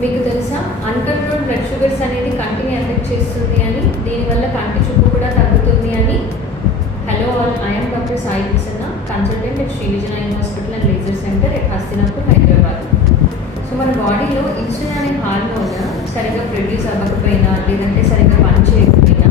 మీకు తెలుసా uncontrolled blood sugars అనేది కంటిని ఎఫెక్ట్ చేస్తుంది అని, దీనివల్ల కంటి చూపు కూడా తగ్గుతుంది అని. Hello all, I am doctor Sai Prasanna, consultant at Shri Vijaya hospital and laser centre at Hastinapur, Hyderabad. So మన బాడీలో ఇన్సులిన్ అనే హార్మోన్ సరిగ్గా ప్రొడ్యూస్ అవ్వకపోయినా లేదంటే సరిగ్గా పనిచేయకపోయినా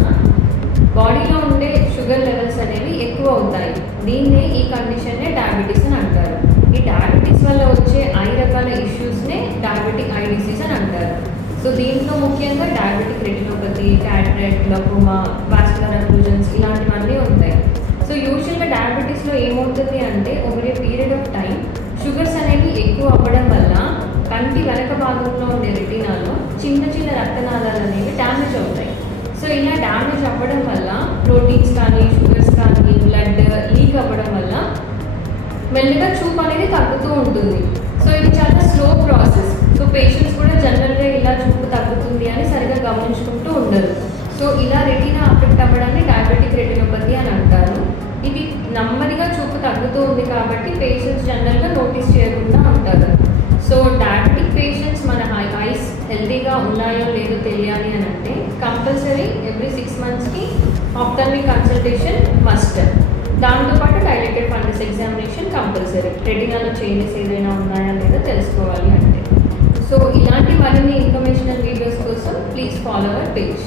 బాడీలో ఉండే షుగర్ లెవెల్స్ అనేవి ఎక్కువ అవుతాయి. దీన్నే ఈ కండిషన్నే డయాబెటీస్ అని అంటారు. ఈ డయాబెటీస్ వల్ల వచ్చే 5 రకాల ఇష్యూస్నే డయాబెటిక్ ఐ డిసీజ్ అని అంటారు. సో దీంట్లో ముఖ్యంగా diabetic retinopathy, cataract, glaucoma, vascular occlusions ఇలాంటివన్నీ ఉంటాయి. సో యూజువల్గా డయాబెటీస్లో ఏమవుతుంది అంటే over a period of time sugars అనేవి ఎక్కువ అవ్వడం వల్ల కంటి వెనక భాగంలో ఉండే రెటినాలో చిన్న చిన్న రక్తనాళాలు అనేవి డ్యామేజ్ అవుతాయి. సో ఇలా డ్యామేజ్ అవ్వడం వల్ల ప్రోటీన్స్ కానీ షుగర్స్ కానీ బ్లడ్ లీక్ అవ్వడం వల్ల మెల్లగా చూపు అనేది తగ్గుతూ ఉంటుంది. సో ఇది చాలా స్లో ప్రాసెస్. సో పేషెంట్స్ కూడా జనరల్గా ఇలా చూపు తగ్గుతుంది అని సరిగా గమనించుకుంటూ ఉండరు. సో ఇలా రెటీనా అఫెక్ట్ అవ్వడాన్ని డయాబెటిక్ రెటినోపతి అని అంటారు. ఇది నెమ్మదిగా చూపు తగ్గుతూ ఉంది కాబట్టి పేషెంట్స్ జనరల్గా నోటీస్ చేయకుండా ఉంటారు. సో డయాబెటిక్ పేషెంట్స్ మన ఐస్ హెల్తీగా ఉన్నాయో లేదో తెలియాలి అని అంటే కంపల్సరీ ఎవ్రీ 6 monthsకి ఆప్థల్మిక్ కన్సల్టేషన్ మస్ట్. దాంతోపాటు డైలేటెడ్ ఫండస్ ఎగ్జామినేషన్ కంపల్సరీ. రెటినాలో చేంజెస్ ఏదైనా ఉన్నాయా లేదో తెలుసుకోవాలి అంటే. సో ఇలాంటి మరిన్ని ఇన్ఫర్మేషనల్ వీడియోస్ కోసం ప్లీజ్ ఫాలో అవర్ పేజ్.